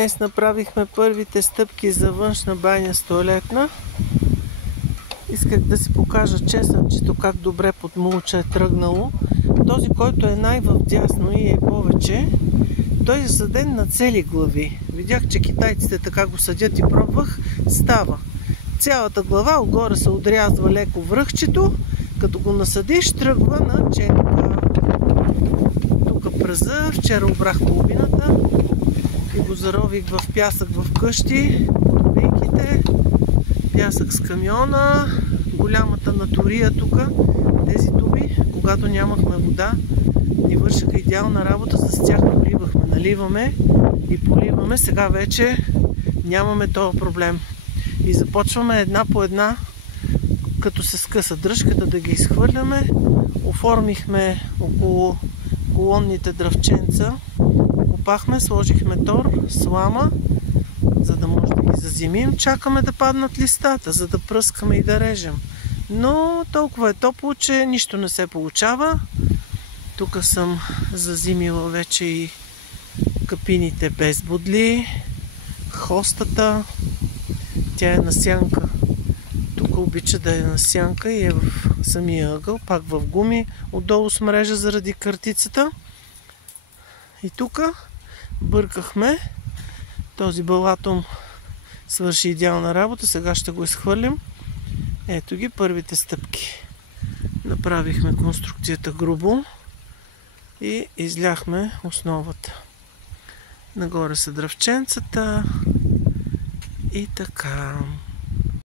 Днес направихме първите стъпки за външна баня с тоалетна. Исках да си покажа чесънчето как добре под мулча е тръгнало. Този, който е най-вдясно и е повече, той е съден на цели глави. Видях, че китайците така го съдят и пробвах. Става. Цялата глава, отгоре се отрязва леко връхчето. Като го насъдиш, тръгва на четка. Тук пръза. Вчера обрах половината и го зарових в пясък в къщи. Винките, пясък с камиона, голямата натория тук. Тези туби, когато нямахме вода, ни вършаха идеална работа. С тях наливаме и поливаме. Сега вече нямаме този проблем. И започваме една по една, като се скъса дръжката, да ги изхвърляме. Оформихме около колонните дръвченца. Копахме, сложихме тор, слама, за да може да ги зазимим. Чакаме да паднат листата, за да пръскаме и да режем. Но толкова е топло, че нищо не се получава. Тук съм зазимила вече и капините без бодли, хостата. Тя е на сянка. Тук обича да е на сянка и е в самия ъгъл, пак в гуми, отдолу с мрежа заради картицата. И тук бъркахме. Този балатом свърши идеална работа. Сега ще го изхвърлим. Ето ги първите стъпки. Направихме конструкцията грубо и изляхме основата. Нагоре са дръвченцата и така.